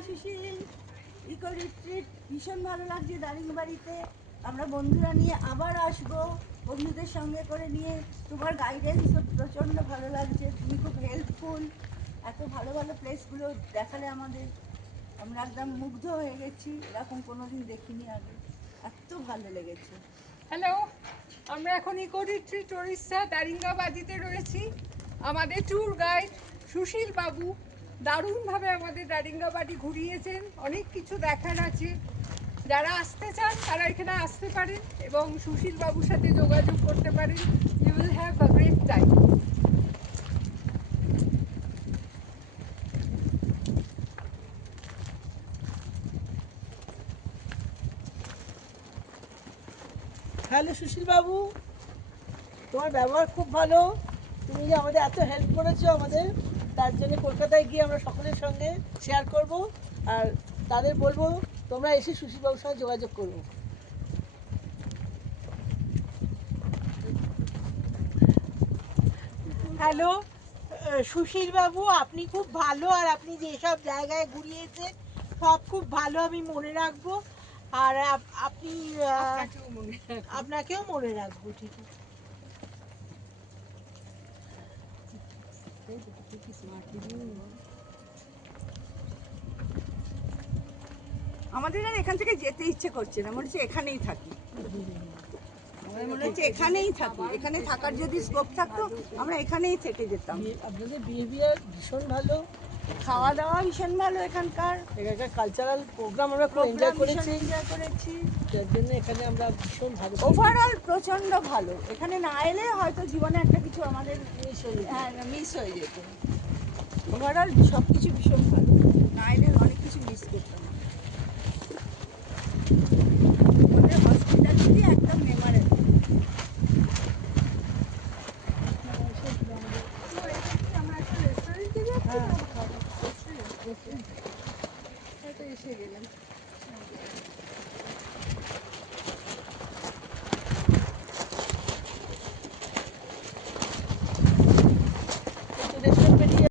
High সুশীল, eco retreat ভীষণ ভালো লাগছে দারিংবাড়িতে। আমরা বন্ধুরা নিয়ে আবার আসবো, বন্ধুদের সঙ্গে করে নিয়ে। তোমার গাইডেন্সও প্রচণ্ড ভালো লাগছে, তুমি খুব হেল্পফুল। এত ভালো ভালো প্লেসগুলো দেখালে আমাদের, আমরা একদম মুগ্ধ হয়ে গেছি। এরকম কোনোদিন দেখিনি আগে, এত ভালো লেগেছে। হ্যালো, আমরা এখন ইকো রিট্রিট ওড়িশা দারিঙ্গাবাদিতে রয়েছি। আমাদের ট্যুর গাইড সুশীল বাবু দারুণভাবে আমাদের দারিঙ্গাবাড়ি ঘুরিয়েছেন। অনেক কিছু দেখার আছে, যারা আসতে চান তারা এখানে আসতে পারেন এবং সুশীল বাবুর সাথে যোগাযোগ করতে পারেন। You will have a great time. Hello Sushil babu, তোমার ব্যবহার খুব ভালো। তুমি যে আমাদের এত হেল্প করেছো আমাদের, তার জন্য কলকাতায় গিয়ে আমরা সকলের সঙ্গে শেয়ার করব, আর তাদের বলবো তোমরা এসে সুশীল বাবুর সঙ্গে যোগাযোগ করবো। হ্যালো সুশীল বাবু, আপনি খুব ভালো, আর আপনি যেসব জায়গায় ঘুরিয়েছেন সব খুব ভালো, আমি মনে রাখবো। আর আপনি আপনাকেও মনে রাখবো। ঠিক আছে। আমাদের আর এখান থেকে যেতে ইচ্ছে করছে না, মনে হচ্ছে এখানেই থাকি। আমার মনে হচ্ছে এখানেই থাকি, এখানে থাকার যদি স্কোপ থাকতো আমরা এখানেই থেকে যেতাম। আপনাদের বিহেভিয়ার ভীষণ ভালো, খাওয়া দাওয়া ভীষণ ভালো এখানকার, এখানকার কালচারাল প্রোগ্রাম আমরা খুব এনজয় করেছি, করেছি। যার জন্য এখানে আমরা ভীষণ ভালো ওভারঅল প্রচণ্ড ভালো। এখানে না এলে হয়তো জীবনে একটা কিছু আমাদের মিস হয়ে যেত। ওভারঅল সব কিছু ভীষণ ভালো, না এলে অনেক কিছু মিস করতাম। আমাদের হসপিটালিটি একদম মেমারেবল। আমরা একটা রেস্টুরেন্টে যাচ্ছি, হয়তো এসে গেলাম।